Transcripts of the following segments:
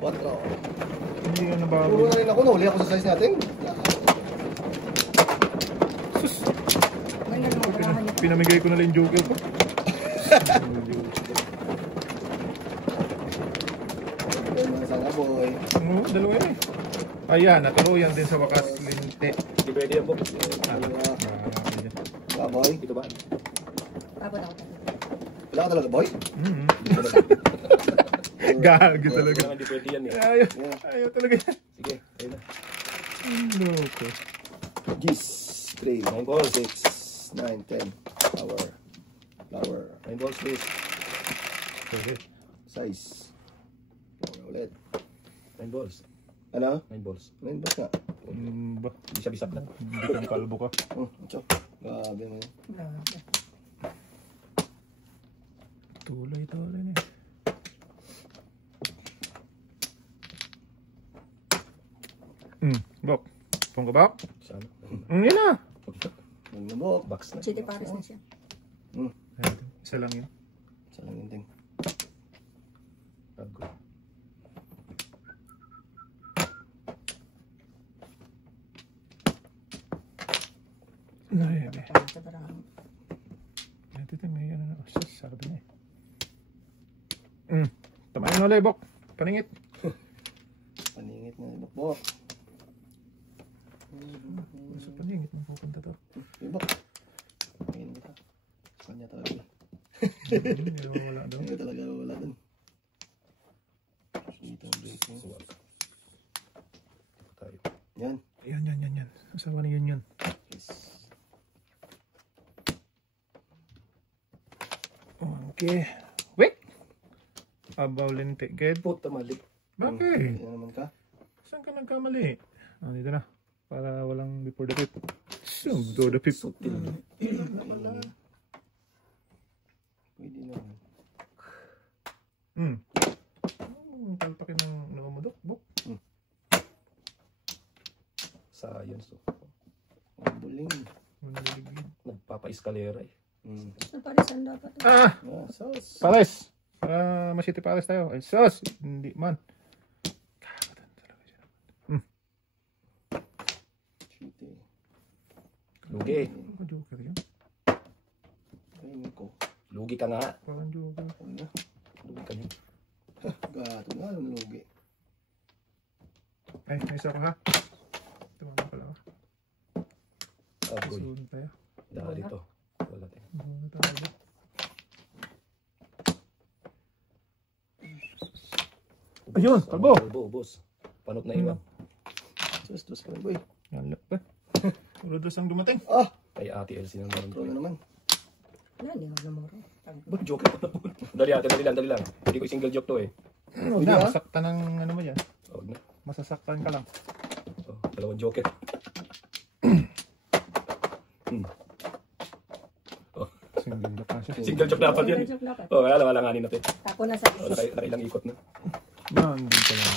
4. Hindi ka nabago. Puro na rin ako, nahuli ako sa size natin. Sus! Pinamigay ko na lang yung joker ko. Sana boy. Oo, dalawa yan eh. Ayan, natuluyan din sa wakas. Linte. Hindi pwede yan po. Boy. Ito ba? Abot ako. Wala ka talaga boy? Gago talaga. Hindi pwede yan eh. Ayaw talaga yan. Sige, ayun na. Loko. Gis. 3, 9 balls. 6, 9, 10. Flower. 9 balls please. Size. Flower ulit. 9 balls. Ano? 9 balls. 9 ba nga? Ba? Bisa-bisap na. Hindi kang kalbo ka. Chok. Grabe mo yun. Tulay-tulay na eh. Bok. Pong ka bok? Sana. Yun na. Huwag na bok. Box na. City Paris na siya. Isa lang yun. Sa lang yung ting. Bago. Ay, ito may ano na. Sabi na eh. Tamayin mo ulit, bok. Paningit. Paningit na yung bok. Sa paningit mo pupunta to. Yung bok. Paningit kita. Kanya talaga. Wala daw. Hindi talaga wala dun. Dito ang breaking. Suwag. Ito tayo. Yan. Yan. Asawa na yun. Yes. Okay. Wait! Abaw linte. Get. Puta mali. Bakit? Yan naman ka. Saan ka nagkamali? Dito na. Para walang before the pip. Before the pip. Pwede naman. Talpakin ng nakamudok. Bok. Science. Ang buling. Nagpapa-escalera eh. Naparisan dapat. Sauce. Pares. Para masiti pares tayo. Ay, sus. Hindi man. Kagatan talaga siya. Lugi. Joker yun. Ayun ko. Lugi ka nga. Parang joker. Lugi ka niya. Gato nga yung lugi. Ay, may isa ka ha. Tumama pala ako. Agoy. Susunod tayo. Dahil dito. Wala tayo. Buwan tayo. Ayun, kalbo. Kalbo, boss. Panot na iwan. Sus ka boy. Yan pa. Ulo dos ang dumating. Kay Ate Elsie nang naman Ito naman. Wala, hindi mo namuro. Ba't joke? Dali ate, dali lang. Hindi ko single joke to eh. Huwag na, masaktan ng ano mo yan. Huwag na. Masasaktan ka lang. So, dalawang joke. Single joke na siya. Single joke dapat yun. Oh, wala nga natin. Ako na sa Nakailang ikot na. Yan, hindi ka lang.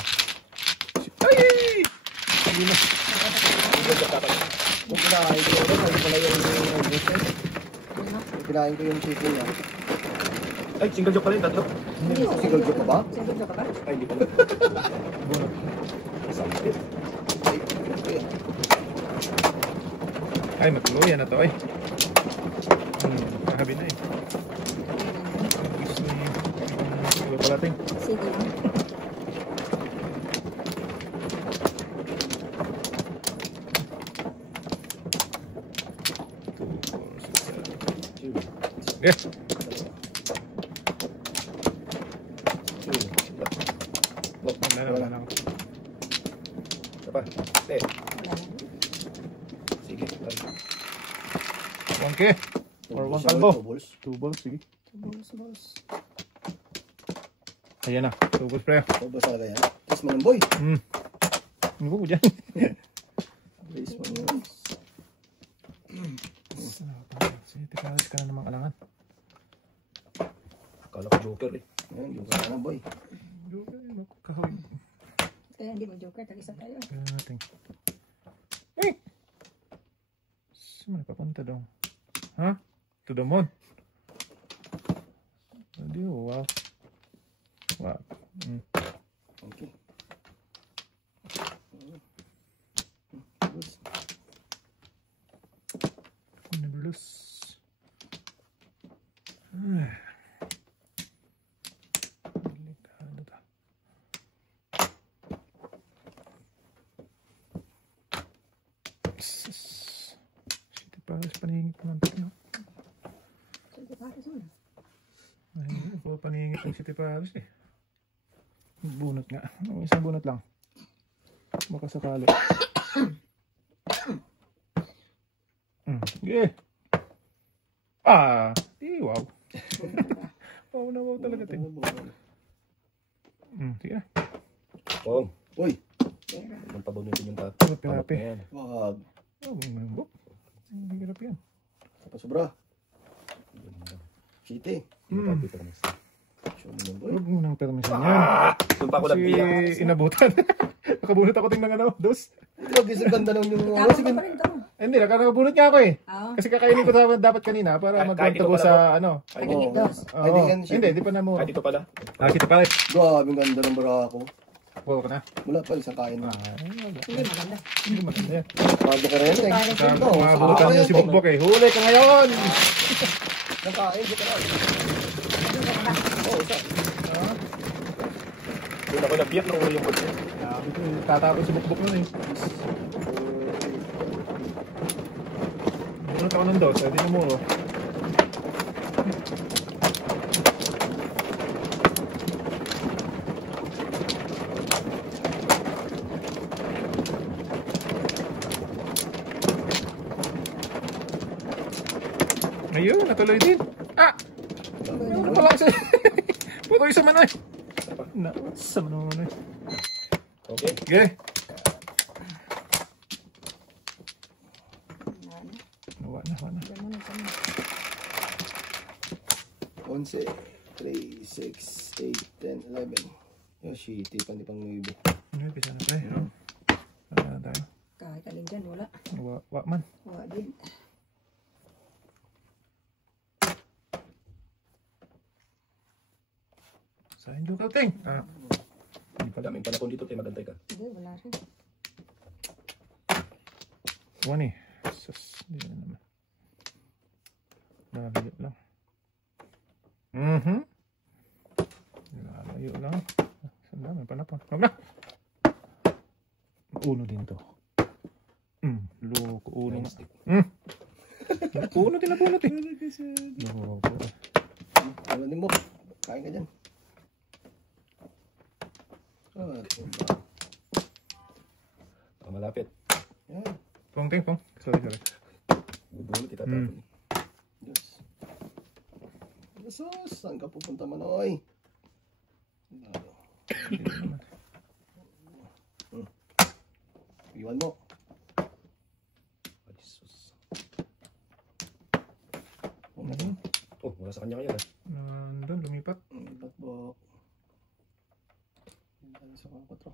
Ay! Hindi na. Single joke dapat. Kung kinain ko ito, sabi pala yung business. Kinain ko yung chicken niya. Ay, single joke pala yung tatlo. Single joke ka ba? Single joke ka ba? Ay, hindi pala. Sakit. Ay, matuluyan na to eh. Kahabi na eh. Gusto niyo. Iba pala ting. Sige. Yeah. Wala na ako. Apa? Eh, Wala na. sige. 1K. Or 1 kalbo. 2 balls, sige. Balls. Ayan na. 2 balls pre. Sobra talaga yan. Kiss mo ng boy. Ano ko dyan? Kiss mo ng Sige, tikalis ka na namang alangan. Akala ko joker eh. Ayan, yung sana boy. Joker, kahawin. Kaya hindi mo joker, tag-isa tayo. Kaya natin. Ay! Saan mo napapunta daw? Ha? To the moon? Hindi, wow. Wow. Okay. City Palace, paningit naman tayo. Sige, pares mo na. Ay, po paningit ng City Palace eh. Bunot nga. Isang bunot lang. Baka sakali. Sige. Wow. Wow na wow talaga tayo. Sige na. Pong, Uy, Pera. magpabunutin yung Pirapi. yan. wag. Ang hirap yan. Pasobra. City. Yung papi pa next. Show mo yan, boy. Huwag mo nang permisan yan. Sumpa ko lang biya. Kasi inabutan. Nakabunot ako tingnan ano, dos. Ito, gising ganda nung yung... Tapos Sige, pa rin to. Hindi, nakabunot niya ako eh. Oo. Kasi kakainin ko dapat kanina para Kahit ito magkontago pala, sa ano. Ay, Oo. Dos. Ay, di yan, Hindi, di pa na mo. Kahit ito pala. City Palace. grabe ang ganda ng barako. Buo ka na. Wala pa, isang kain mo. Hindi maganda. Hindi maganda yan. Bago ka rin, eh. Pares mo. Oo, Mabutan ako niyo yan, si Bukbok eh. Huli ka ngayon! Isang kain, di ka na. Oo, isa. Doon ako nabiyak nung uli yung kotse. Sabi ko, tatapon si Bukbok nun eh. Bunot ako ng dos, di na muro. Ayun, natuloy din. Ano pala isa? Puto isa man ay. Sa man ay. Okay. Okay. Nawa na. Diyan mo na sa mga. 11, 3, 6, 8, 10, 11. Yung shitty, pandi pang nuibo. Ano, pisa na tayo. Ano na tayo? Kahit alin dyan, wala. Wa man. Wala din. Saan yung kating? Hindi pala. Daming panahon dito, tayo magantay ka. Hindi, wala rin. One eh. Sus, hindi na naman. Nalayo lang. Nalayo lang. Saan na? May panapon. Huwag na! Uno din to. Loko. Uno nga. Uno din na bunot eh. Loko. Ano din mo? Kain ka dyan. Malapit. Yan. Pong. Sorry. Bubunot, itatapon. Diyos. Jesus, saan ka pupunta, Manoy? Iwan mo. Ay, sus. Ano? Oh, wala sa kanya ngayon. Nandun, lumipat. Batbok. Sa kapatro.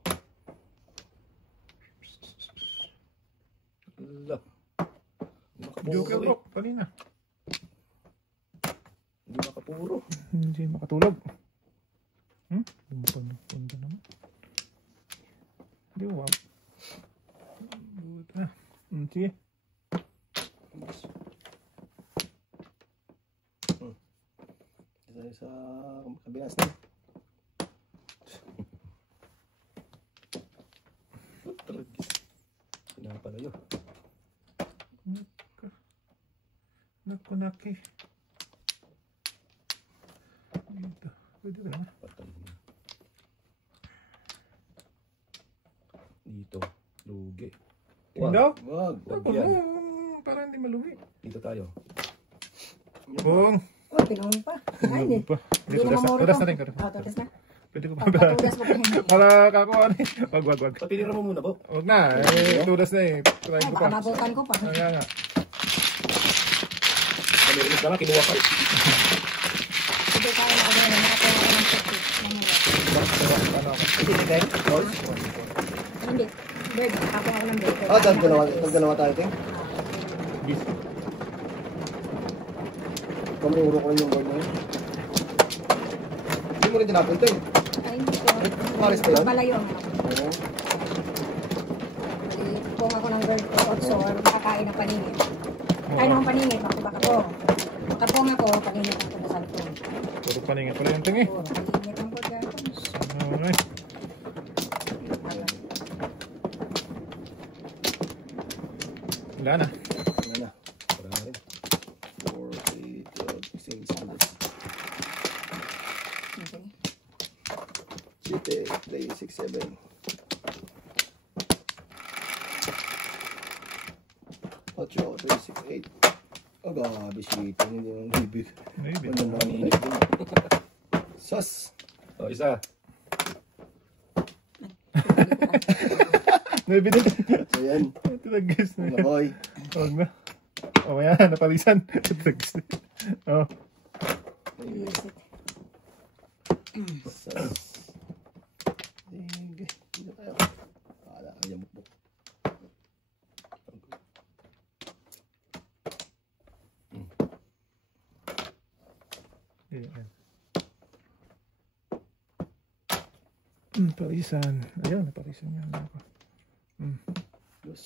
Ala. Joker Makapuro rock, kanina. Hindi makapuro. Hindi makatulog. Punta naman. Hindi, wow. Buta. Sige. Isa sa kabinas na. Pinapalayo. Nakunaki. Dito. Pwede ka naman. Patay na. Dito. Lugi. Hindi. Wag. Wag Ako yan. mo. Para hindi malugi. Dito tayo. Bong. Oh, pinahon pa. Kain eh. Pa. Hindi na mamuro Tudas to. na rin ka. Tudas na. Pwede ko pa. Pagpatugas mo pa yun. Para kakuha na eh. Wag. Patinira mo muna, Bo. Huwag na. Tudas na eh. Try Ay, ko baka pa. mabutan ko pa. Kaya nga. Pamirinis na nga, kinuha pa. Hindi tayo na agad na nakatawa ko ng chocolate. Ano ako? Hindi, Ken? Boys? Hindi. Bird, ako ng bird. Dalawa tayo, Ting. Bis. Kamuro ko rin yung board mo yun. Hindi mo rin tinapon, Ting. Ay, hindi ko. Maris ba yun? Malayo ang ako. Oo. Kung ako ng bird ko, also, makakain ng paningin. Kain akong paningin, baka ko. Kapong ako, paningin ako sa salpon. Puro paningin pala yung tingi. Puro paningin ang bird. Ano eh. Wala na. Wala na. Wala na rin. 4, 8, 12, 16, 17. 7, 3, 6, 7. 8, 3, 6, 8. Oh, gabi, shit. Hindi naman bibig. Maybe. Ano naman? Sus. O, isa. Maybe din. So, yan. Ito nag-guess na. Lakoy. Huwag na. Oh, yan. Napalisan. Ito nag-guess na. Oh. Sus. Sige. Dito tayo. Wala ka yung mukbuk. Ayan. Parisan. Ayun, naparisan yan. Dos.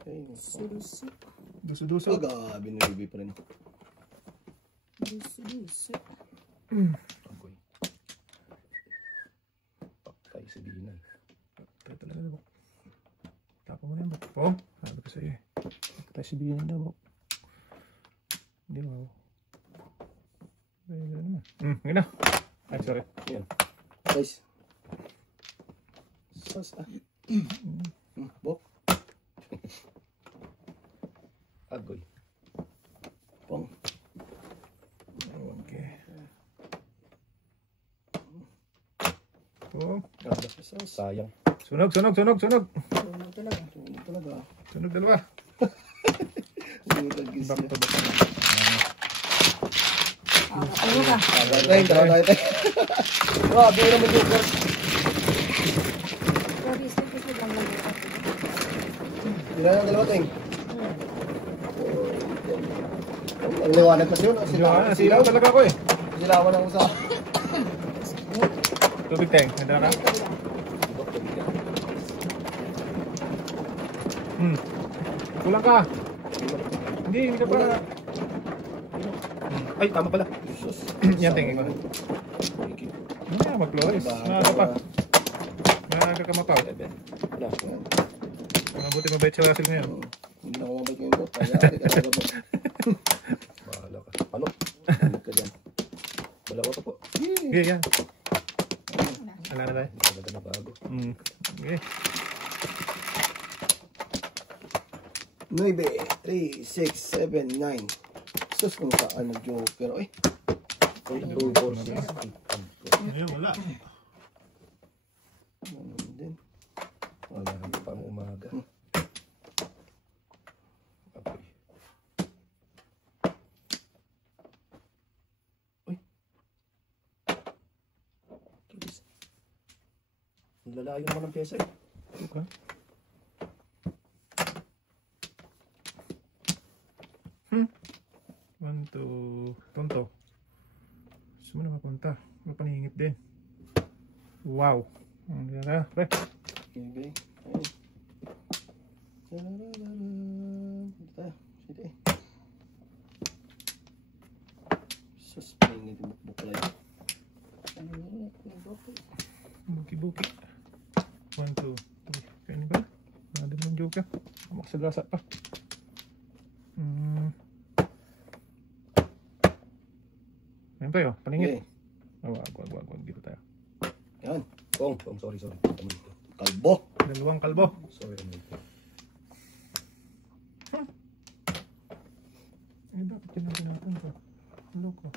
Okay. Duso-duso. Oh, gabi, nilibig pa rin. Agoy. Patay si Binay. Tayo talaga na, Bok. Tapo mo na yan, Bok. Oh, sabi ko sa'yo eh. Tayo si Biyan na, Bok. Hindi mo, Bok. Ayun na naman. Ngayon na. Ay, sorry. Yan. Guys. Sus, ah. Bok. Agoy. Pong. Okay. Oh, Sayang. sunog, sunog, sunog, sunog. Sunog talaga. Ito talaga. Sunog dalawa. Sunog gis. Back to back. Ano ka? Tayo, tayo. Grabe naman yung girls. Grabe, isip lang lang ito. Ilan ang dalawa, Teng? Ang liwanag kasi yun. Silaw talaga ako eh. Silawan ang usa. Tubig, Teng. Handa ka? Kulang ka. Hindi ka pa. Ay, tama pala. Yan, Teng. Ikaw. Mamaya mag-flores. Maaga pa. Maaga ka mapaw. Wala. Mabuti mabait siya Russell ngayon. Hindi na ako mabait ngayon, Bok. Kaya ka talaga, Bok. Bahala ka. Ano? Ano ka dyan? Wala ko po. Okay, yan. Wala na tayo. Maganda na bago. Okay. 9, 3, 6, 7, 9. Sus, kung saan mag-joker. Uy. 2, 4, 6, 8. Ayun, wala. Ano din? Wala na pang umaga. Okay. Uy. Tulis. Ang lalayo naman ng pyesa eh. Okay. One, two, tonto. Gusto mo na mapunta. Mapaningit din. Wow. Ang ganda. Pre. Okay. Ayun. Tararararam. Dito tayo. Sige. Sus, pingit yung bukbuk pala yun. Buki-buki. One, two, three. Kaya ba? Nada mong joke ka. Makasalasa pa. Ayun tayo. Paningit. Okay. Wag. Dito tayo. Yan. Kong, sorry. Kalbo. Dalawang kalbo. Sorry, ito. Eh, bakit tinatawag natin ito? Loko.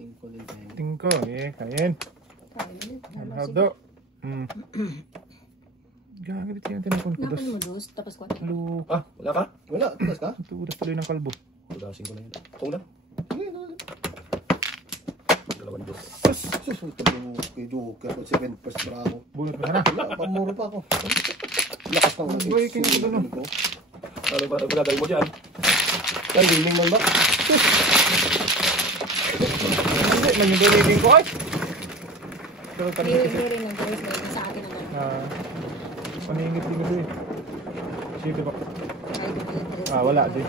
Tingko din tayo. Tingko. Eh, kain. Alhado. Gagawin natin ang konkudos. Napan mo dos, tapos ko. Loko. Ah, wala ka? Wala, tulas ka? Ito udas tuloy ng kalbo. Tudasin ko na yun. Kong lang. Sige, no. Dalawang dos. Sus, ito yung kay Joker. 7 first bravo. Bunot mo na. Wala, pamuro pa ako. Lakas ng Boy, kinakadulo. Ano ba gagawin mo dyan? Yan, gaming man ba? Hindi, nag-reading ko ay. Pero paningit kasi. Hindi rin ng voice na sa akin naman. Paningit din kasi. Sige ba? Ay, Wala din.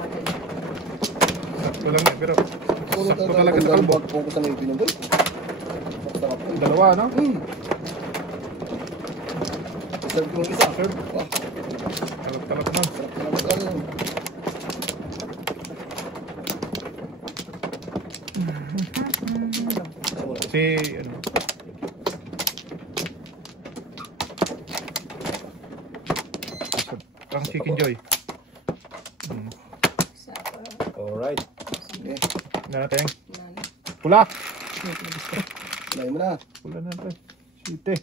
Sakto lang eh, pero Puro sakto talaga sa kalbo. Focus na yung pinuboy. Sarap po. Dalawa, no? Serve ko yung isa. Serve. Wah, Talap-talap na. sarap na naman. Kasi, ano, pang Chicken Joy. Alright. Sige. Natin. Pula. Layo mo na. Pula natin. Site.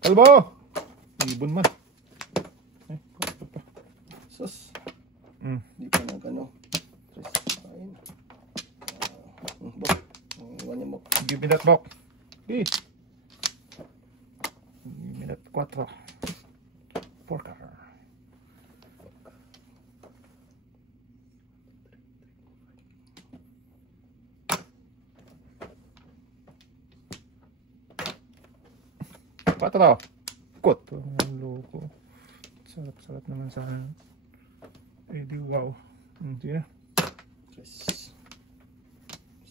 Kalbo. Ibon man. Eh, pa. Sus. Mm. Di pa na gano. Tres. Kain. Bok. Iwan niya bok. Give me that box. Okay. Give me that 4. Porker. Patro. Kot. Ang loko. Sarap-sarap naman sana. Eh di wow. Sige na. Tres.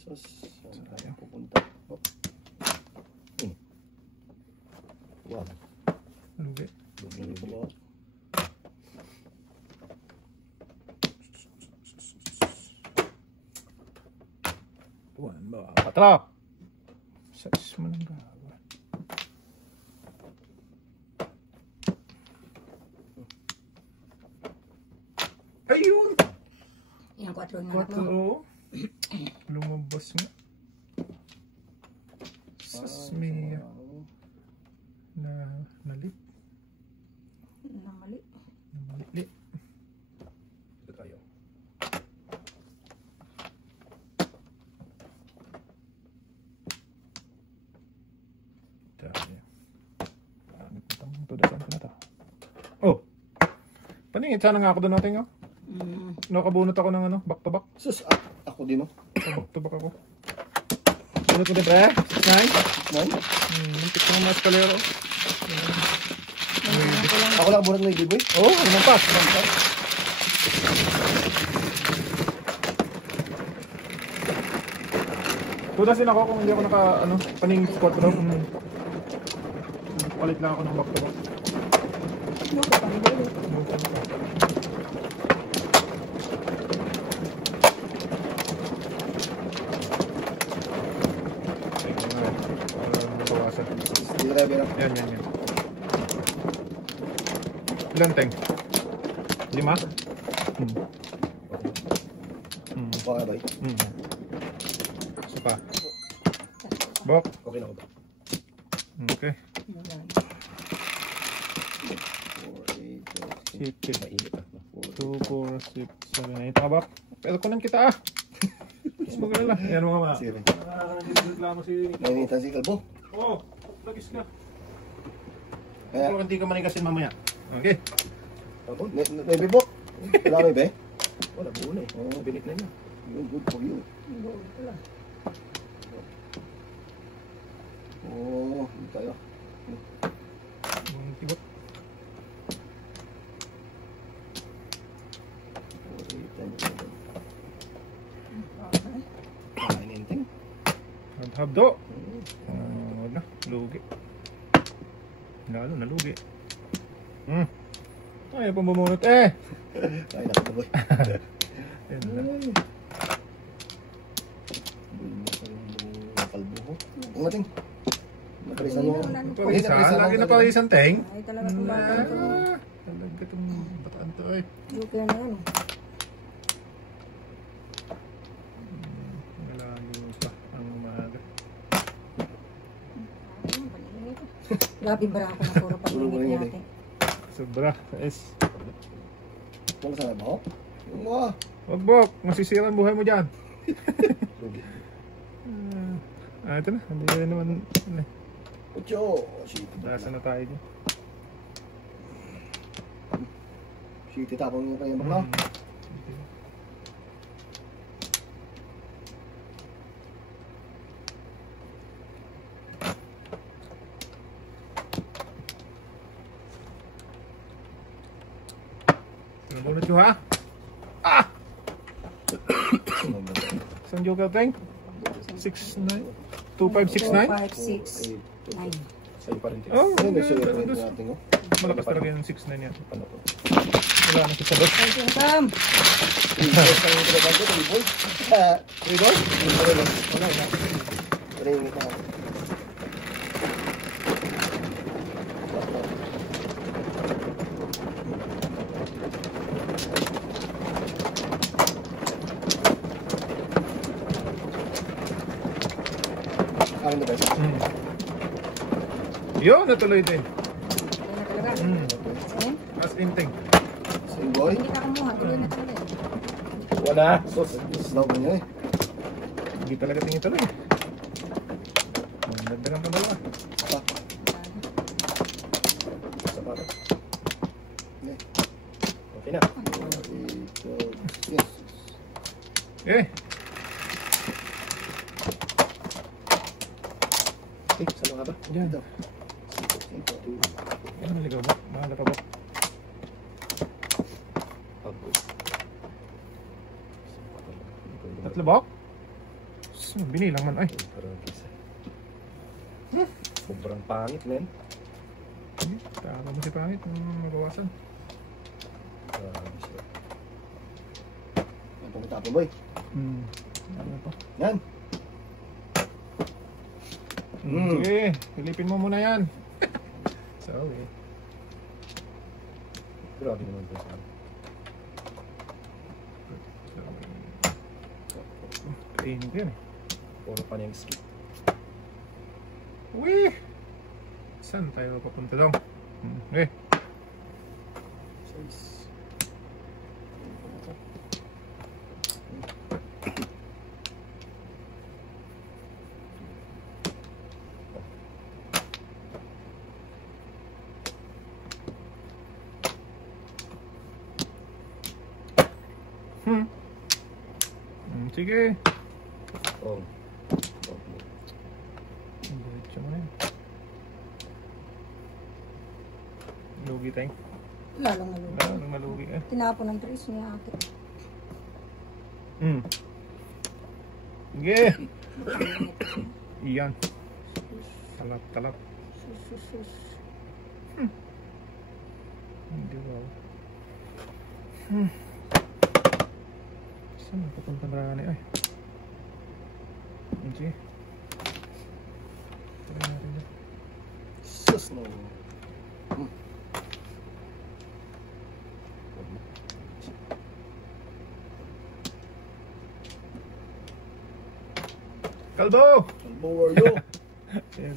Sus. Saan tayo Sayang. pupunta? Bok. Wow. Lugi. Hindi ko bok. Buwan ba? Patro. Sais mo lang gawa. Ayun! Yan, 4 na anak mo. 4. Lumabas nga. Sasmiya. Nalit. Namali. Namali. Ito tayo. Dami. Pangit na tamang tudasan ko na to. Oh! Paningit sana nga ako doon natin, oh. Nakabunot ako ng ano, back to back. Sus. Ako din, oh. Back to back ako. Bunot ko din, pre. 6-9. Man. Muntik ko ng mas kalero. Ako lang burat ng iboy. Oh, ano man pas? Tudasin ako kung hindi ako naka, ano, paning squat row. Palit lang ako ng back to back. No, kapag Bawasan. Steel driver. Yan. Ilan teng? 5? Okay ba? Isa pa. Bok. Okay na ako ba? Okay. 4, 8, 12, Mainit ah. 2, 4, 6, 7, 8. Tama ba? Pero kunan kita ah. Mas maganda lang. Yan mga mga. Sige. Reklamo si... Nainitan si Kalbo. Oh, lagis ka. Kaya, Pero hindi ka manikasin mamaya. Okay. Tapos? may bibok. Wala may be? Wala, buo na eh. Oo. Binit na niya. Good for you. Oh, hindi tayo. Tibot. 4, 8, 10, 11. Kainin. Habdo. Wag na. Lugi. Lalo na lugi. Ayaw pang bumunot eh. Ay, nakataboy. Yan na. Kalbo. Ang ating. Napalisan mo. Parisan. Lagi na parisan, Teng. Ay, talaga itong bata ito. Talaga itong bataan to eh. Joker na yan. Malayo pa ang umaga. Grabe bara ako na puro pag-init natin. Sobra. Guys. Wala sa ba? Wah. Wag bok. Masisira ang buhay mo dyan. Lugi. Ito na. Hindi ka naman. Ocho. Shit. Nasa na tayo dyan. Shit, tapon mo pa yung bakla. Nabunot nyo ha? Ah! Isang joker tank? 6-9? 2-5-6-9? 5, 6, 9. Sa'yo pa rin. Oh, Ano may sulit ganda. na natin, oh? Malakas talaga yung 6-9 yan. Ano to? Wala na sa sabot. Thank you, Sam. Ang pinagbanto, 3 balls. Ah, 3 doon? wala na. Wala na. Paningit na. Ano na ba? Yun, natuloy din. Ayun na talaga. Same? As in thing. Same boy? Hindi ka kumuha. Tuloy na talaga. Wala. Sus. Slow mo niya eh. Hindi talaga tingin tuloy. Magdagdagan pa dalawa. Sapat. Okay. Okay na. Yes. Eh, Eh, saan nga ba? yan. Ito. Yan, naligaw ba? Mahal ka ba? Pagod. Tatlo ba? Binilang man ay. Parang kisa. Sobrang pangit, men. Tama mo si pangit. Magawasan. Siya. Ang pagkatapon boy. Ano pa? Yan. Sige, silipin mo muna yan. Sorry. Grabe naman po sa akin. Kainin ko yan eh. Puro pa niyang skip. Uwi! Saan tayo papunta daw? Eh, sige. Oh. Diretso mo na yan. Lugi tayo. Lalong nalugi. Lalong malugi eh. Tinapon ng trace niya ate. Sige. Iyan. Talap. Sus. Hindi ba? Saan napapunta marami ay? Sige. Try natin dyan. Sus no. Kalbo! Kalbo were you? Ayan.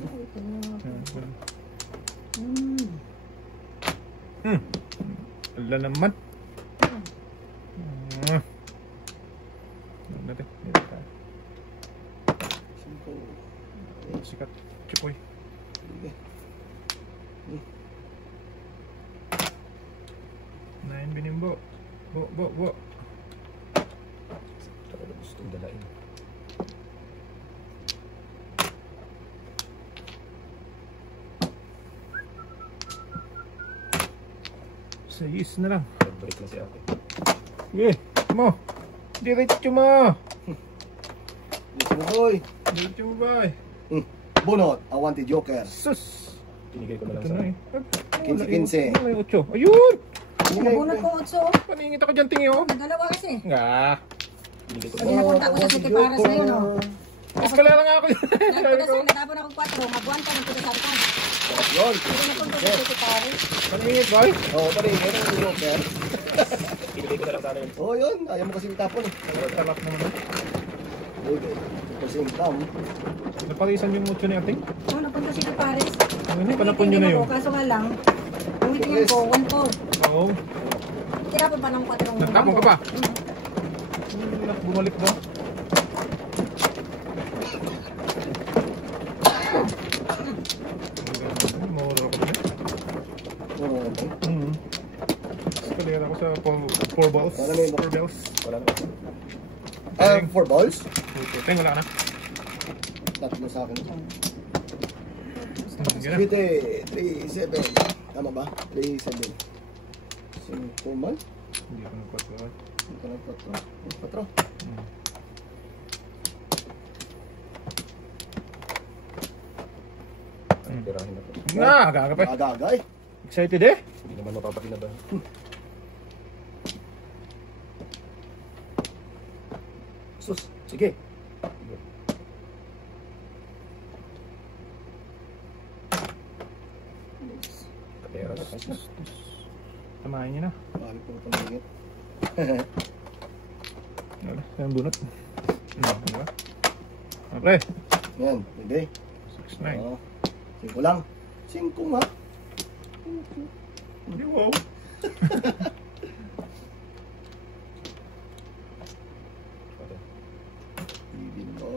Ala naman. Natin. Dito tayo. Sikat. Chipoy. Sige. 9 binimbo. Bo. Talaga gustong dalain. Sayis na lang. Nag-break na si ate. Sige. Mo. Diretso mo. Listen mo boy. Diretso mo ba eh? Bunot. I want the joker. Sus. Binigay ko na lang Ito sa na akin. eh. 15. Wala yung 8. Ayun! Nabunot ko 8. Paningit ako dyan tingi oh. Dalawa kasi. Nga. Binigay ko Pag na lang. napunta ako sa City Paras na yun, oh. Eskalera nga ako. Natapon ako 4. Magbuwan ka ng pagkasabitan. Yun. Hindi napunta sa City Paras. Paningit boy. Oo, pare. Yan ang joker. Binigay ko na lang sa akin. Oo, yun. Ayaw mo kasi itapon eh. Talap naman. Okay. Kasi yung tam. Naparisan yung 8 ni ating. Oo, napunta sa City Paras. Ano panapon nyo na yun? Kaso nga lang, umitingin ko, 1-4. Oo. Tinapon pa ng 4. Nagtapon ka pa? Bumalik ba? Mawala ako din. Oo, okay. Eskalera ko sa 4 balls. 4 bells. Wala na. 4 balls? Teng, wala ka na. Tatlo sa akin. Sige na. Bite, 3-7. Tama ba? 3-7. 5 man? Hindi ako nagpatuloy. Hindi ka nagpatro. 4. Tirahin na to. Aga pa. Aga-aga eh. Excited eh? Hindi naman mapapakinabahan. Sus, sige. Peras. Tamahin niyo na. Balik po paningit. Wala, yung bunot. Diba? Pre, Yan, pwede. 6-9. Oo. 5 lang. 5 nga. Hindi wow. Ibin mo.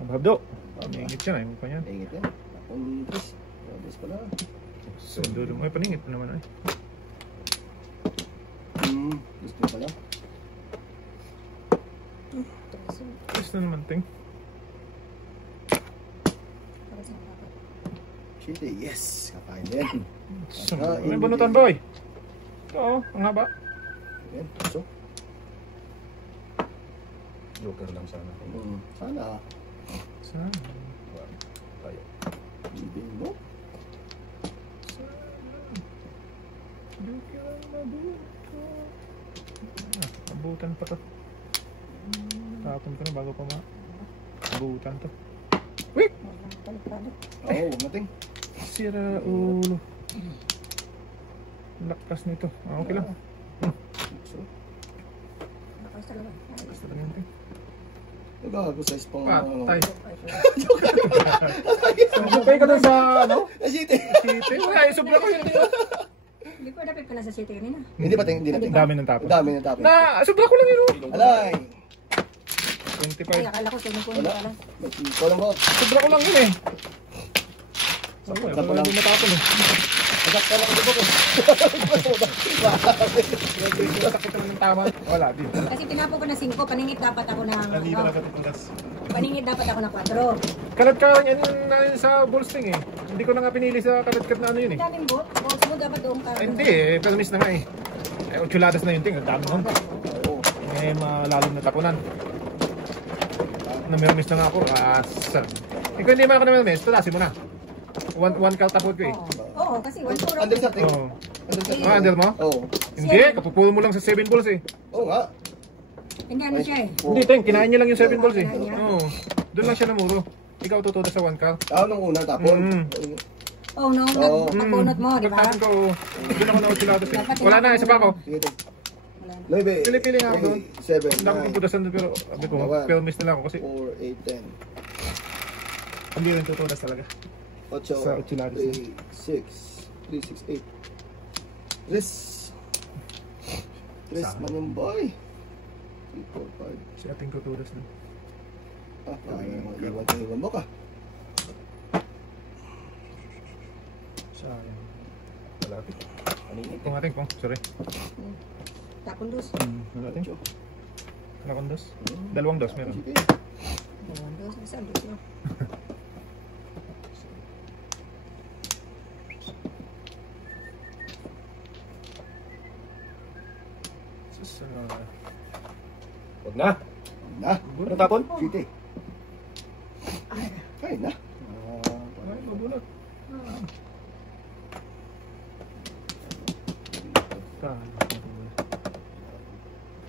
Mabhabdo. Paningit siya na yung mukha niyan. Paningit yan. Tres. Tres pala. So, dulo mo. Ay, paningit pa naman ay. Gusto pala. Gusto naman, ting. Chili, yes. Kakain din. So, may bunutan, boy. Oo, ang haba. Yan, so. Joker lang sana. Sana. Saan? Tayo. Ibin mo. Abutan pa to. Tapon ko na bago pa abutan to. Wait! Oo, huwag natin. Sira ulo. Lakas nito. Okay lang. So, Basta lang. Basta lang yun. nagago sa ispang. Patay. Sumupay ka dun sa ano? Nasiti. City. Wala, isubra ko yun. Hindi ko dapat ka na sa city kanina. Hindi pa tingin, hindi natin. Dami ng tapon. Dami ng tapon. Na, subra ko lang yun. Alay. 25. Ay, akala ko sinukunin Wala. ka lang. Ikaw lang mo. Subra ko lang yun eh. Sakot Wala, wala din matapon eh. Agak ka lang ito ko. Sakit naman ng tama. Wala, di. Kasi tinapo ko na 5, paningit dapat ako ng Nandito na katipulas. paningit dapat ako ng 4. Kalat ka yan yun sa bolsting eh. Hindi ko na nga pinili sa kalat-kat na ano yun eh. Daming bot. Balls mo dapat doon ka. Ay, hindi eh. Permis na nga eh. Eh, chuladas na yun ting. Ang dami nun. Oo. Eh, malalim na tapunan. Namirmis na nga ako. Asa. Eh, kung hindi man ako namirmis, tulasin mo na. One count tapot ko eh. Oo, kasi 1-4 Under sa ting. Oo. Under sa ting. Ah, under mo? Oo. Hindi, kapupulo mo lang sa 7 balls eh. Oo nga. Hindi ano siya eh. Hindi, ting. Kinain niya lang yung 7 balls eh. Kinain niya? Oo. Doon lang siya namuro. Ikaw tutuda sa 1 count. Ako nung unang tapon. Oh no, Oo. nagpapunot mo, di ba? Tapos ko, doon ako na-chuladas eh. Dapat Wala na, isa pa ako. Sige, ting. Wala na. 9. Pili-pili nga ako doon. 7, Hindi ako pupudasan doon pero sabi ko, permis na lang ako kasi 4, 8, 10. hindi rin tutudas talaga. 8, Sa Ochilades 3, 6, 3, 6, 8. Tres. Tres man yung boy. 3, 4, 5. Si ating tutudas na. Iwan mo ka. Sayang. Malapit. Paningit. Kung ating pong, sorry. Tapon dos. Ano ating? Wala kong dos. Dalawang dos meron. Sige. Dalawang dos, isang dos yun. Huwag na. Na. Ano tapon? Sige. Ay na. Ay, mabunot.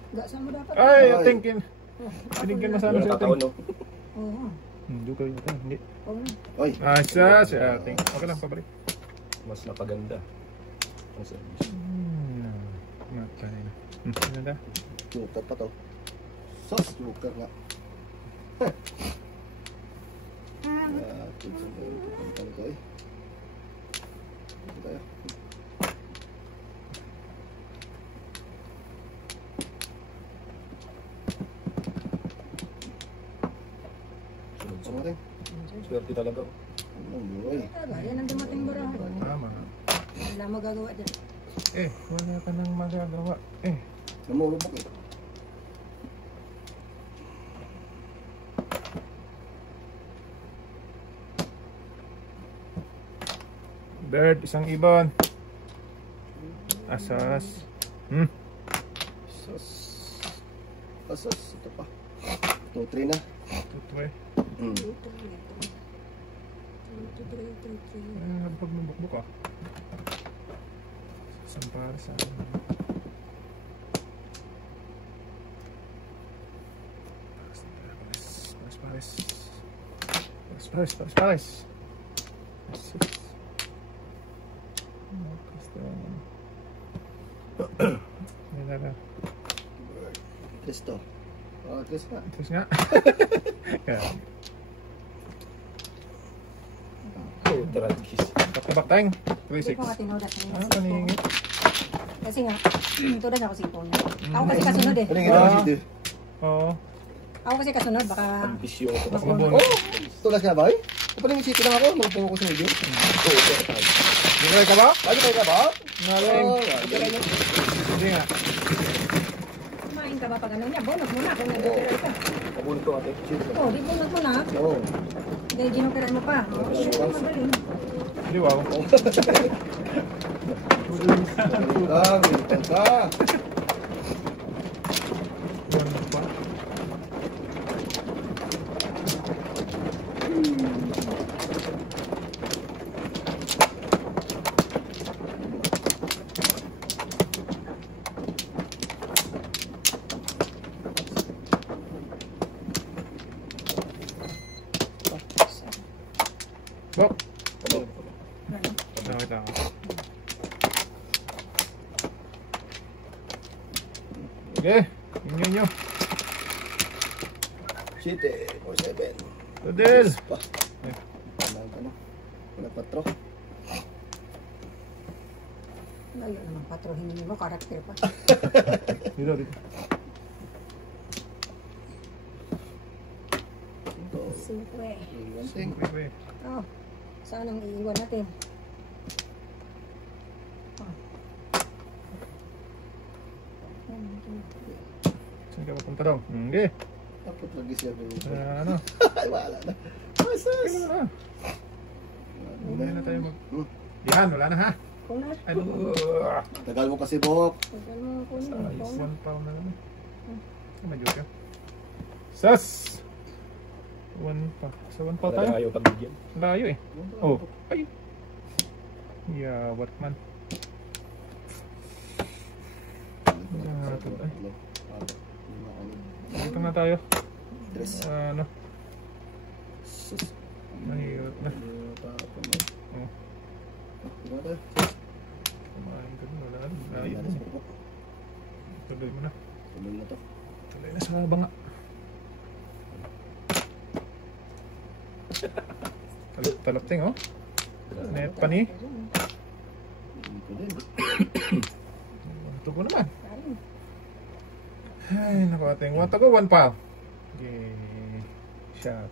Gasa mo dapat. Ay, ating kin. Pinigyan na sana Yung si nakataon, ating. no? Oo. Hindi ko yun ating. Hindi. Oo. Oy. Ah, siya si ating. Okay lang, pabalik. Mas napaganda. Ang service. Matay na. Ano na? Joker pa to. Sos. Joker nga. Pagkakalitan ko eh. Ito tayo. Sunod-sunod. Tama rin. Swerte talaga. Ang buhay. Yan ang dumating baraha. Tama. Wala mo gagawa dyan. Eh, wala ka nang magagawa. Eh, Namulubok eh. bird, isang ibon. Asas. Sos. Sos. Ito pa. 2, 3 na. Tutoy. Pag mabukbuk ah. Isang pares ah. Pares. Pares. Tres to. Oh, tres nga. Terus nga. Yan. Oh, tragis. Back tayong. Hindi 3-6. ko nga tinudas na Ah, yung paningit. Kasi nga, tudas ako sipon. Ako kasi kasunod eh. Ano yung ginawa si Dave? Oo. Ako kasi kasunod, baka... Ambisyoso. Mabon. Oh! Tulas nga ba eh? Kapaling isipin lang ako. Magpungo ko sa video. Nalay ka ba? Ano kayo ka ba? Nalay. Oh, Hindi nga. Kumain ka ba pag ano niya? Bonus mo na kung nag-opera ka. Pabunod ko ate. Oh, di bonus mo na. Oo. Dahil ginoperan mo pa. Hindi ko magaling. Hindi, wow. Lang, ito ka. One pa. Bok. Wait lang. Okay, ingin nyo. City, 4-7. Tadel. Pa. Wala ka na. Wala patro. Layo naman patrohin mo, karakter pa. Dito. Siyempre. Sing. Wait. Oh, saan ang iiwan natin? Saan ka papunta daw? Hindi. Tapos lagi siya. Ano? Ay, wala na. Masas. Ano na? Hindi na tayo mag... Yan, wala na ha? Kung na, Ano? Tagal mo kasi, Bok. tagal mo kunin. Ayos, 1 pound na naman. Medyo ka. Sas! 1 pa. Sa 1 pa tayo. Talagang ayaw pagbigyan. Layo eh. Oh. Ay. Yeah, what man. Dito na tayo. Tres. Ano? Mahirap na. Oh. Kumain ka na. Wala na. Layo na. Tuloy mo na. Tuloy na to. Tuloy na sa banga. Talapting oh. Net pa ni. Tugo naman. Ay, naku ating. Wata ko 1 pound. Okay. Siya.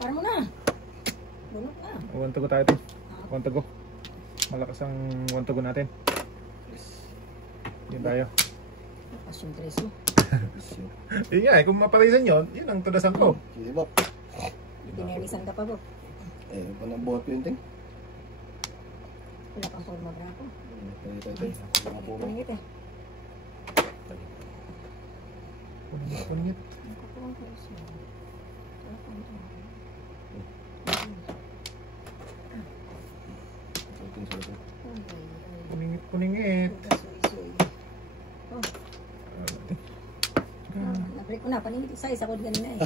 Par mo na. Bunot na. 1 tugo tayo ito. 1 tugo. Malakas ang 1 tugo natin. Yun tayo. Tapos yung tres mo. Yun nga eh. Kung mapalisan yun, yun ang tudasan ko. Sige, Bok. Pinelisan ka pa po. Eh, pa ng buhat yung ting. Wala kang forma brapo. Tayo. Mga puro. Paningit eh. Punit. Puningit. Nabreak ko na. Paningit isa ko ganun na eh.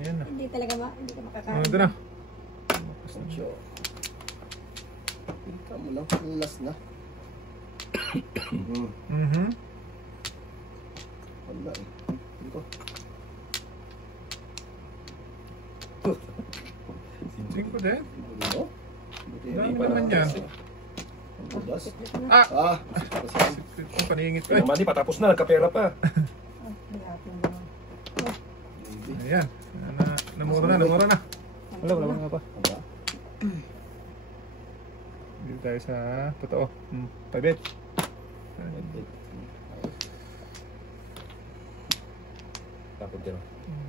Ayan na. Hindi talaga hindi ka makakain. Ito na. Ocho. Ika mo lang. Last na. Wala eh. Dito. Tingin ko din. Dito. Dami naman yan. Budas. Ah! Ah! Kasi Ang paningit ko eh. Naman di patapos na. Nagkapera pa. Ayan. Namura na. Wala nga pa. Aba. Dito tayo sa totoo. Tabit. Tapos tira.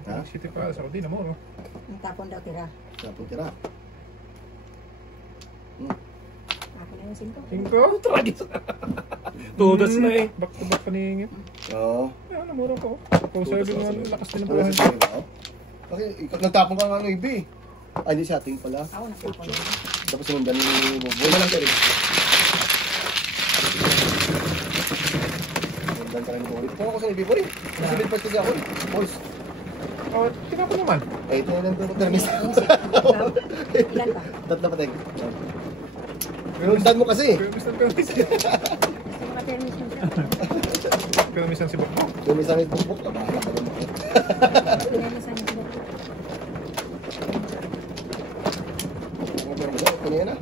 Ha? City pa sa Odina mo, no? Ang tapon daw tira. Tapos tira. Ako na yung 5. 5. Tragis. Tudas na eh. Back to back paningit. Oo. Ayan, namura ko. Kung sabi nga, lakas din ang Wala buhay. sa sa'yo ba? Kasi ikaw nagtapon ka nga ng ibi. Ay, hindi sa ating pala. Ako nagtapon. Tapos sinundan ni Boboy. Wala lang ka rin. Sinundan ka rin ni Boboy. Kung ako sa ibi ko rin. Nasa midpass kasi ako rin. Boys. Oh, tinapon naman. Eh, ito na lang ito. Permis. Ilan pa? Tatlo pa tayo. Pinundan mo kasi. Permis ng permis. Maka-permis mo siya. Permis ng sibok. Permis ang bukbuk. Bahala ka naman. Permis ang sibok. Ito na yan ah.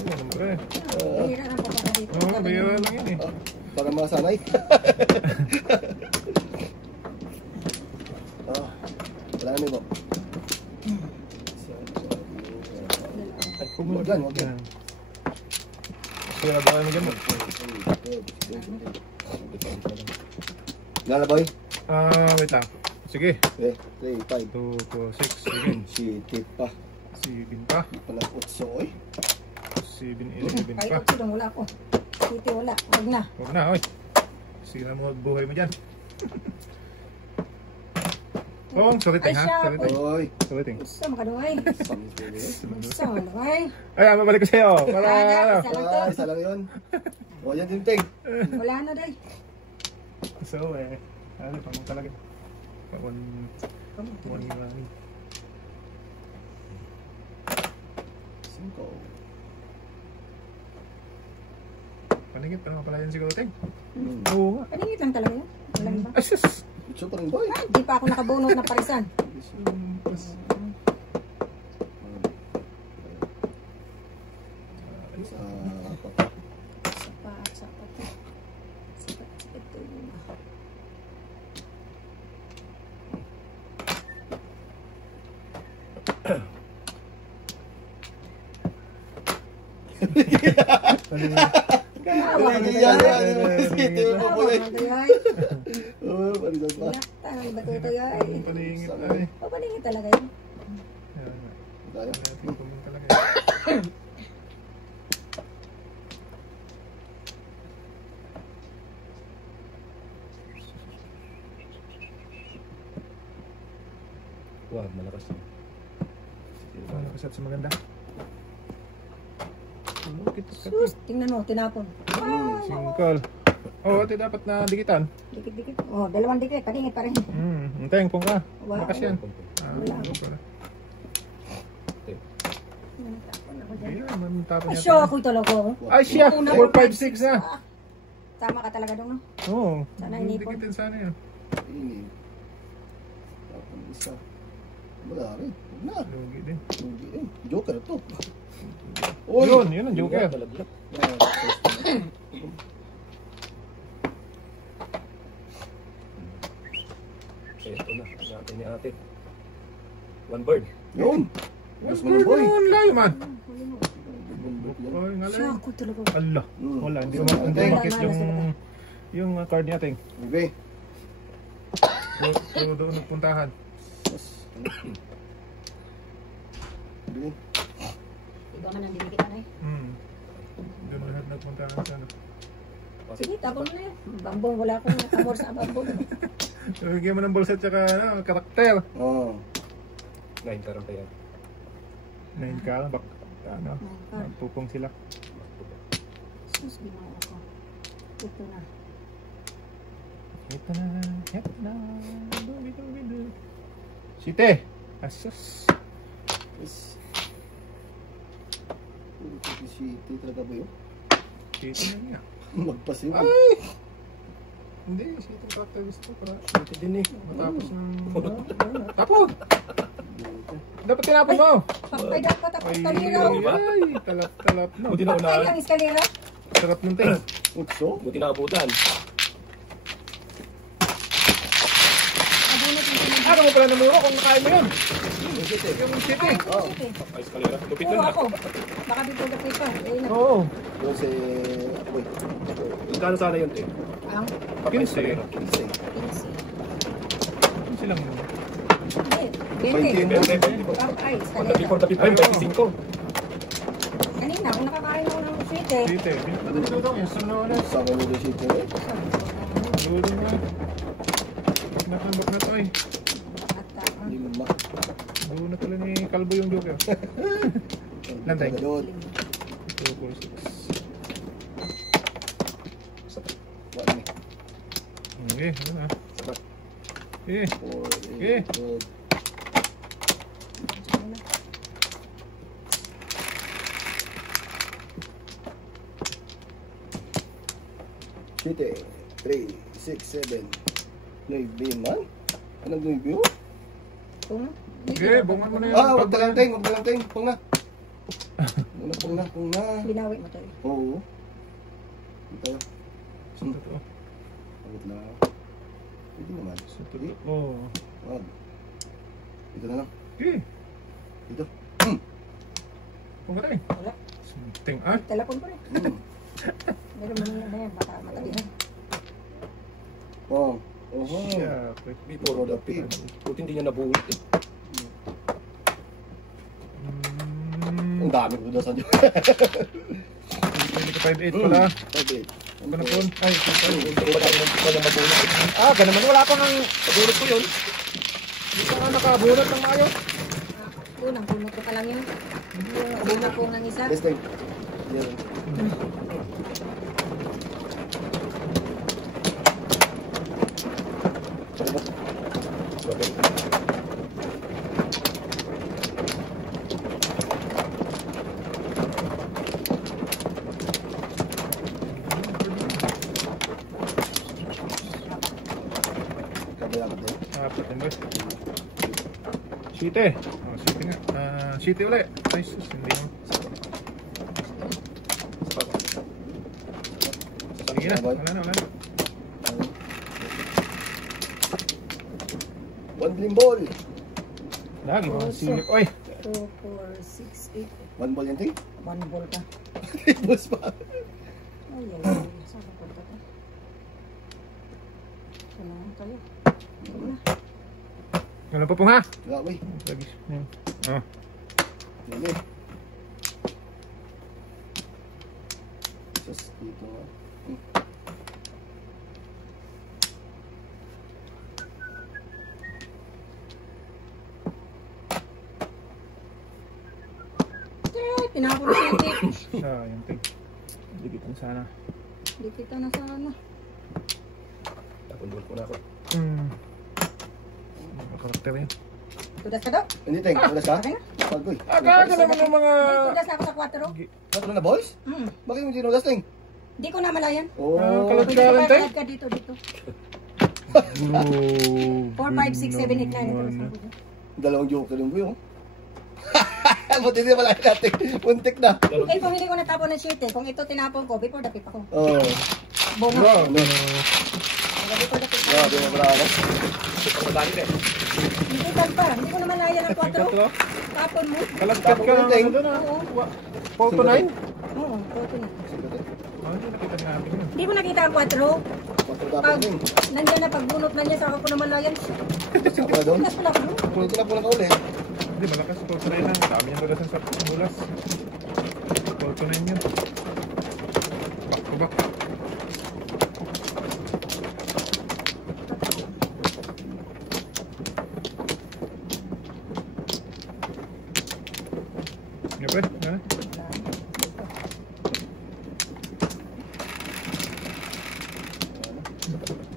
Ano ba eh? Bihira ang papunta dito. Oo, bayara lang yan eh. Para masanay. Wala na mo. Huwag yan, huwag yan. Sira ba kayo mo? Lalaboy? Wait lang. Sige. 3, 5. 2, 4, 6, 7. Sitit pa. 7 pa. Palang utso eh. 7, 11 Kahit pa. ako doon, wala ako. City, wala. Huwag na. Huwag na, oy. Sira mo buhay mo dyan. Oh, suriting ha? Ay, siya, Suriting. Oy. Suriting. Gusto mo kaduhay. Gusto mo kaduhay. Ay, mabalik ko sa'yo. Para, Isa lang to. Isa lang yun. O, yan din, Teg. Wala na day. So, ano, pamang talaga. One running. 5. Panigit, ano pala yan siguro, Ting? Hmm. Oo nga. Paningit lang talaga yun. Wala ba? Ay, sus! Utso pa rin, boy. Ah, di pa ako nakabunot na parisan. Apat. Sapat. Sapat. Ito. Oh, parisan pa. Tangan ba ito yay? Paningit na eh. Paningit talaga yun. Ayan nga. Tayo. Paningit talaga eh. Wag, malakas yun. Ano kasat sa maganda? Sus, tingnan mo, tinapon. Singkol. Oo, ito dapat na dikitan. Dikit-dikit. Oh, dalawang dikit. Paningit pa rin. Hintay, kung ka. Wow. Lakas yan. Wala. Oo pala. Tinapon ako dyan. Ayun, manitapon Ay, niya. siya ako talaga. Oh. Ay, siya! Una, 4, 5, 6 na. Ah, tama ka talaga doon, no? Oo. Sana inipon. Dikitin sana yun. Ini. Tapos isa. Wala rin. Wala. Lugi din. Hindi eh. Joker to. Yun ang joker. Malaglag. Ito na, natin ni ate. One bird. Yun. Mas mo boy. Yun, layo man. Yan. Ay, Siya ngalay. ako talaga. Allah. Mm. Wala, hindi Hindi, umakit yung card niya, Ting. Okay. So, doon nagpuntahan. Yes. Okay. Ikaw man ang dinikitan eh. Doon lahat nagpuntahan sana. Sige, tapon mo na yun. Bambong, wala akong amor sa bambong. Bigyan mo ng bolsa at saka karakter. Oh. 9 karang kaya. 9 ka, bak, ano, pupong sila. Sus, ginawa ako. Ito na. Ito na. Dubi. Site! Asus! Yes. City talaga ba yun? Site na niya. Magpasiw. Ay! Hindi, site ang karakter gusto para Ito din eh. matapos ng... Tapon! Dapat tinapon mo! Ay, dapat ako Ay, iskalero. ay, talap na. Buti na Ay, unahan. ang iskalero. Sarap ng ting. Utso? Buti na abutan. Abunot yung pinag- Ano mo pala namuro kung nakain mo yun? Yung site. Ay, sige. Ay, eskalera. Lupit Puro nun na. ako. Baka dito lupit pa. Ayun na. Oo. Doon si... Uy. Kano sana yun, te? Ang Papay 15. eskalera. Kinsay. Yun silang... Hindi. 20. 20. Ay, For the iskalero. 55, 25. Kanina, ako nakakain ako ng sweet eh. Site. Pinatulong yung sununan. Sa akin nito City eh. Tulong na. Nakambak na to eh. Lima. Buo na pala ni Kalbo yung joker. Lantay. Doon. 2, 4, 6. Wala ni. Okay, ano na. Eh. 4, 8, 12. Siyete, 3, 6, 7. Navy man? Anong Navy mo? Kung, Okay, bungan mo na yun. Huwag na lang ting, huwag na lang ting. Pung na. Pung na. binawi mo tayo. Oo. Ito. Sa totoo. Pagod na. Pwede naman. Sa totoo. Oh. Wag. Ito na lang. Okay. Ito. Kung ka tayo. Wala. Something. Ah. Telepon ko rin. Meron mo na yan, baka matabihan. Oh. Oho. Yeah. Before the pig. Buti hindi niya nabuhit eh. Ang dami ko doon sa Diyos. Hindi ka 5'8 pala. 5, 8. Ano na po? Ay, Hindi ko pa niya mabuhit. ah, ka naman. Wala pa nang bunot ko yun. Hindi ka nga nakabunot ng maayos. Unang punot ko pa lang yun. Una po ng isa. Best time. Yan. Kabila ka din. Apat din ba? Site. Oh, site nga. Site ulit. Ay, sus. Hindi mo. Sige na. Wala na, wala na. One bling ball. Lagi mga silip. Oy. 2, 4, 6, 8. One ball yan, ting. One ball ka. Boss pa. Ay, yan. Saan ka punta ka? Kailangan tayo. Wala pa po ha? Grabe. Lagi. Oh. Dili. Just dito nga. Tinapon ko yung tip. Sayang ting. Dikitan sana. Di kita na sana. Tapon ko na ako. Karakter yun. Tudas ka daw? Hindi, ting. Tulas ka? Okay na? Pagkoy. Aga naman ng mga... Hindi, tudas na ako sa 4. Ano na, boys? Bakit mo tinulas, ting? Hindi ko na malayan. Oh. Kalad-kalad ting. Kalad ka dito, dito. Oh. 4, 5, 6, 7, 8, 9. Dalawang joker yung buyo. Buti din pala natin. Muntik na. Eh, kung hindi ko natapon ng sheet kung ito tinapon ko, before the pip ako. Oh. Bonus. No, no. Before the pip Grabe ako. na pala ako. Ito pa madali eh. Hindi ka pa. Hindi ko na malayan ng 4. Ito? Tapon mo. Kalagkat ka ng ano doon ah. 4 to 9? Oo, 4 na. Ah, hindi nakita natin yun. Hindi ko nakita ang 4. Patro Pag din. nandiyan na pagbunot na niya, saka ko na malayan. Singkira doon. Tulas pala ako doon. Pulito na po na kauli. Hindi, malakas 4 to 9 lang. Dami niyang bulasan sa bulas. 4 to 9 yun. Back to back. Nga pa, nga.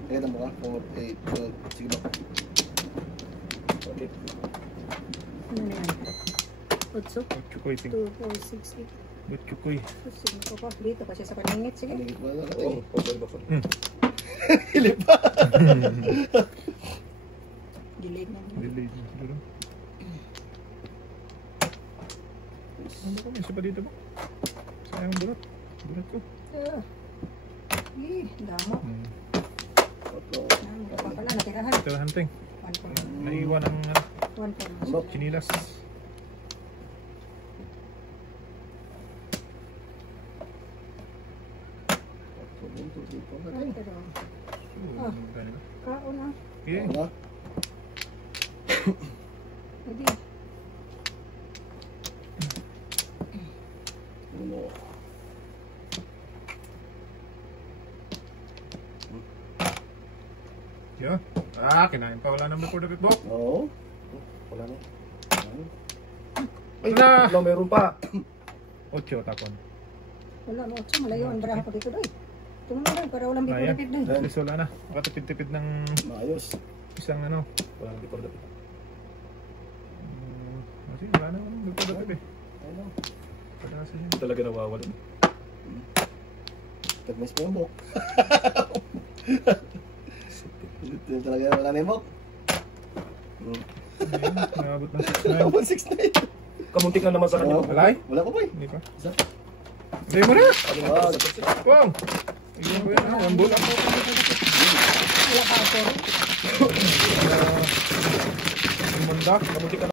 Kaya na mo ka. 4, 8, 12. Sige ba? Okay. Ano na yan? 8, Chukoy, ting. 2, 4, 6, 8. Ba't chukoy? Sige ko pa. Dito kasi sa paningit. Sige. Hindi ko alam. Oo, okay ba ko? Hilip pa. Delayed na. Delayed na siguro. Ano ko, may isa pa dito ba? Sayang ang bulat. Bulat ko. Damo. Ano pa pala, natirahan. Ito na hunting. 1 Naiwan ang Sok. chinilas. Ah. Kaon ah. Okay. Ano? Hindi. Ano? Yeah. Ah, kinain pa. Wala naman for the pitball. Oo. Wala na. Ay na! Wala, meron pa. 8 tapon. Wala no. Sa malayo ang baraha ko dito doy. Tumulong para walang Ayan. bipuripid doy. At least wala na. Makatipid-tipid ng Maayos. isang ano. Parang di pa rin. Kasi wala na ano, nagpadating eh. Ayun. Pagkasa yun. Hindi talaga nawawalan. Tagmas pa yung bok. Ito talaga wala na yung bok. Ayun, nakabot ng 6-9. 169. Kamuntik na naman sa kanya. Oh. Alay? Wala pa boy. Hindi pa. Isa. Hindi mo na! Ah, Wow! Tignan ko yan, ang bulat. Wala pa ako. Ang mandak. Kamuntik ka